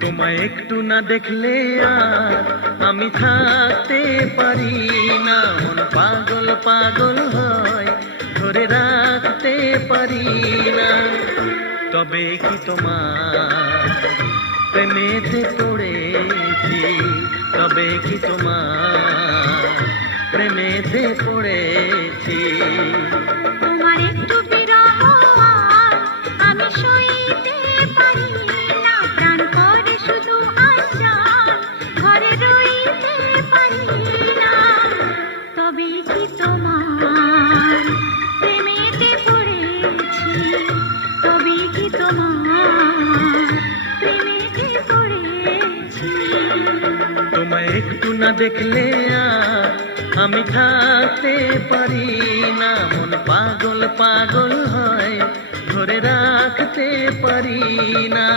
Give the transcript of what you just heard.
তোমায় একটু না দেখলে আর আমি থাকতে পারি না, মন পাগল পাগল হয়, ধরে রাখতে পারি না। তবে কি তোমার প্রেমেতে পড়েছি, তবে কি তোমার প্রেমেতে পড়েছি। তোমার একটু বিরহ আর আমি সইতে পারি না, প্রাণ করে শুধু আশার ঘরে রইতে পারি না। তবে কি তোমার প্রেমেতে পড়েছি, তবে কি তোমার প্রেমেতে পড়েছি। তোমায় একটু না দেখলে আর আমি থাকতে পারি না, মন পাগল পাগল হয়, ধরে রাখতে পারি না।